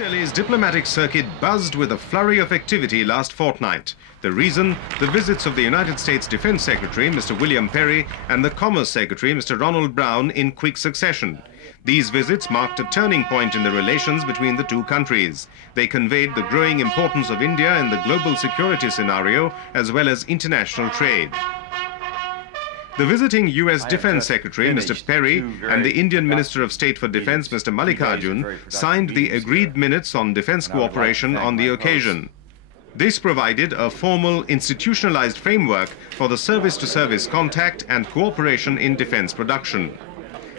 Delhi's diplomatic circuit buzzed with a flurry of activity last fortnight. The reason? The visits of the United States Defense Secretary, Mr. William Perry, and the Commerce Secretary, Mr. Ronald Brown, in quick succession. These visits marked a turning point in the relations between the two countries. They conveyed the growing importance of India in the global security scenario as well as international trade. The visiting U.S. Defense Secretary, Mr. Perry, and the Indian Minister of State for Defense, Mr. Malikarjun, signed the agreed minutes on defense cooperation on the occasion. This provided a formal, institutionalized framework for the service-to-service contact and cooperation in defense production.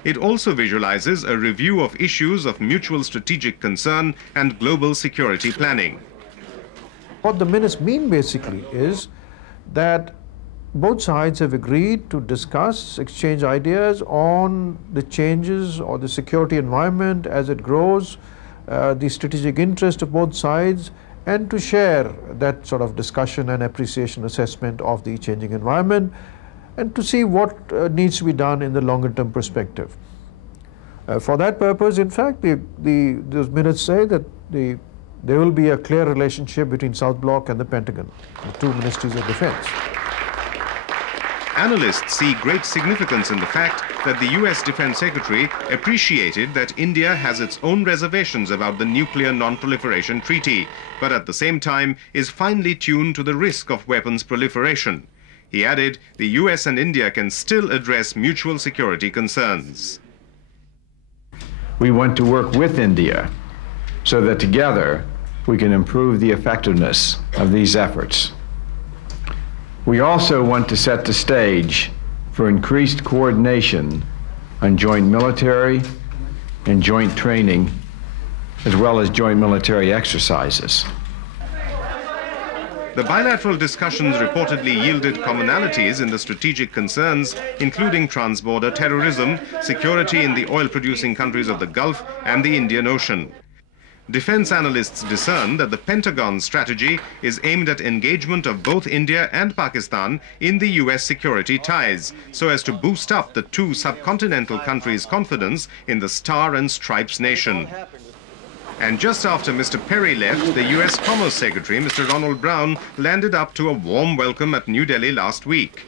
It also visualizes a review of issues of mutual strategic concern and global security planning. What the minutes mean basically is that both sides have agreed to discuss, exchange ideas on the changes or the security environment as it grows, the strategic interest of both sides, and to share that sort of discussion and appreciation assessment of the changing environment, and to see what needs to be done in the longer-term perspective. For that purpose, in fact, those minutes say that there will be a clear relationship between South Bloc and the Pentagon, the two ministries of defense. Analysts see great significance in the fact that the U.S. Defense Secretary appreciated that India has its own reservations about the Nuclear Non-Proliferation Treaty, but at the same time is finely tuned to the risk of weapons proliferation. He added the U.S. and India can still address mutual security concerns. We want to work with India so that together we can improve the effectiveness of these efforts. We also want to set the stage for increased coordination on joint military and joint training, as well as joint military exercises. The bilateral discussions reportedly yielded commonalities in the strategic concerns, including transborder terrorism, security in the oil-producing countries of the Gulf and the Indian Ocean. Defense analysts discern that the Pentagon's strategy is aimed at engagement of both India and Pakistan in the U.S. security ties, so as to boost up the two subcontinental countries' confidence in the Star and Stripes nation. And just after Mr. Perry left, the U.S. Commerce Secretary, Mr. Ronald Brown, landed up to a warm welcome at New Delhi last week.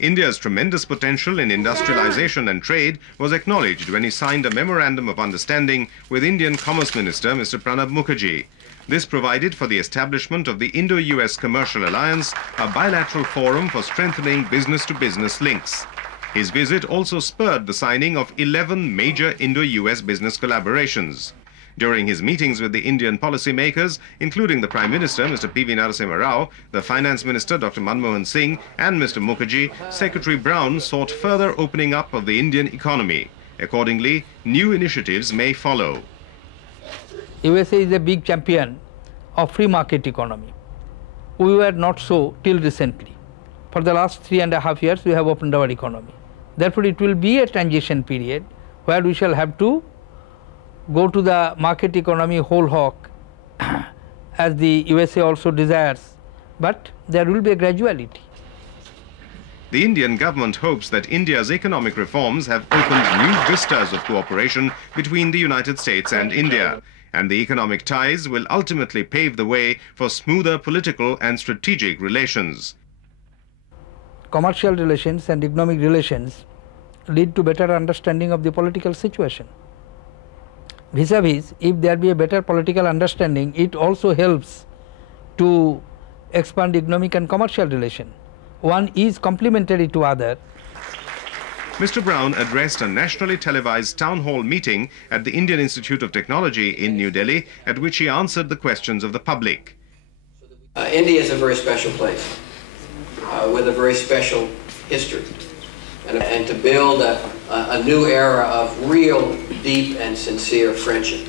India's tremendous potential in industrialization and trade was acknowledged when he signed a memorandum of understanding with Indian Commerce Minister Mr. Pranab Mukherjee. This provided for the establishment of the Indo-US Commercial Alliance, a bilateral forum for strengthening business-to-business links. His visit also spurred the signing of 11 major Indo-US business collaborations. During his meetings with the Indian policymakers, including the Prime Minister, Mr. P.V. Narasimha Rao, the Finance Minister, Dr. Manmohan Singh, and Mr. Mukherjee, Secretary Brown sought further opening up of the Indian economy. Accordingly, new initiatives may follow. USA is a big champion of free market economy. We were not so till recently. For the last 3.5 years, we have opened our economy. Therefore, it will be a transition period where we shall have to go to the market economy whole hog as the USA also desires, but there will be a graduality. The Indian government hopes that India's economic reforms have opened new vistas of cooperation between the United States and India, and the economic ties will ultimately pave the way for smoother political and strategic relations. Commercial relations and economic relations lead to better understanding of the political situation. Vis-a-vis, if there be a better political understanding, it also helps to expand economic and commercial relation. One is complementary to other. Mr. Brown addressed a nationally televised town hall meeting at the Indian Institute of Technology in New Delhi, at which he answered the questions of the public. India is a very special place with a very special history. And to build a new era of real, deep and sincere friendship,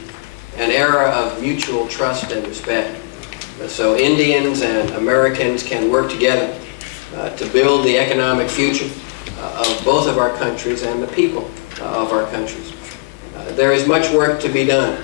an era of mutual trust and respect. So Indians and Americans can work together to build the economic future of both of our countries and the people of our countries. There is much work to be done.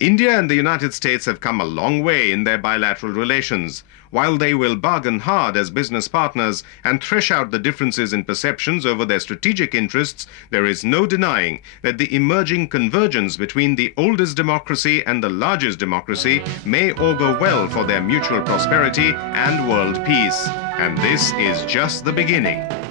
India and the United States have come a long way in their bilateral relations. While they will bargain hard as business partners and thresh out the differences in perceptions over their strategic interests, there is no denying that the emerging convergence between the oldest democracy and the largest democracy may augur well for their mutual prosperity and world peace. And this is just the beginning.